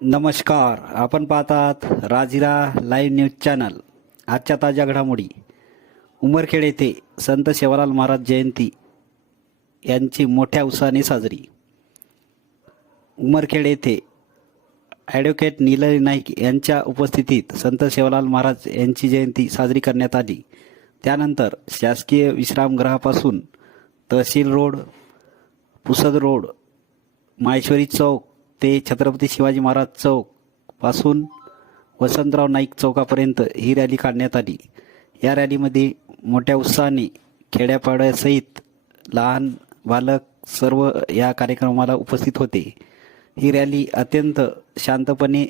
नमस्कार. आपण पाहतात राजिरा लाईव्ह न्यूज चॅनल. आजच्या ताज्या घडामोडी. उमरखेड येथे संत शेवालाल महाराज जयंती यांची मोठ्या उत्साहाने साजरी. उमरखेड येथे ॲडव्होकेट नीलरी नाईक यांच्या उपस्थितीत संत शेवालाल महाराज यांची जयंती साजरी करण्यात आली. त्यानंतर शासकीय विश्रामगृहापासून तहसील रोड पुसद रोड माहेश्वरी चौक ते छत्रपती शिवाजी महाराज चौकपासून वसंतराव नाईक चौकापर्यंत ही रॅली काढण्यात आली. या रॅलीमध्ये मोठ्या उत्साहाने खेड्यापाड्यासहित लहान बालक सर्व या कार्यक्रमाला उपस्थित होते. ही रॅली अत्यंत शांतपणे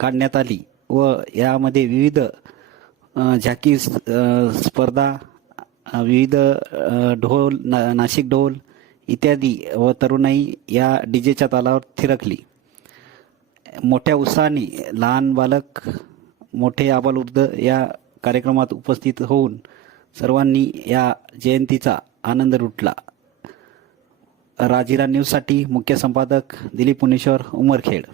काढण्यात आली व यामध्ये विविध झाकी स्पर्धा विविध ढोल ना नाशिक ढोल इत्यादी व तरुणाई या डीजेच्या तालावर थिरकली. मोठ्या उत्साहाने लहान बालक मोठे आबालवृद्ध या कार्यक्रमात उपस्थित होऊन सर्वांनी या जयंतीचा आनंद लुटला. राजीरा न्यूजसाठी मुख्य संपादक दिलीप पुनेश्वर उमरखेड.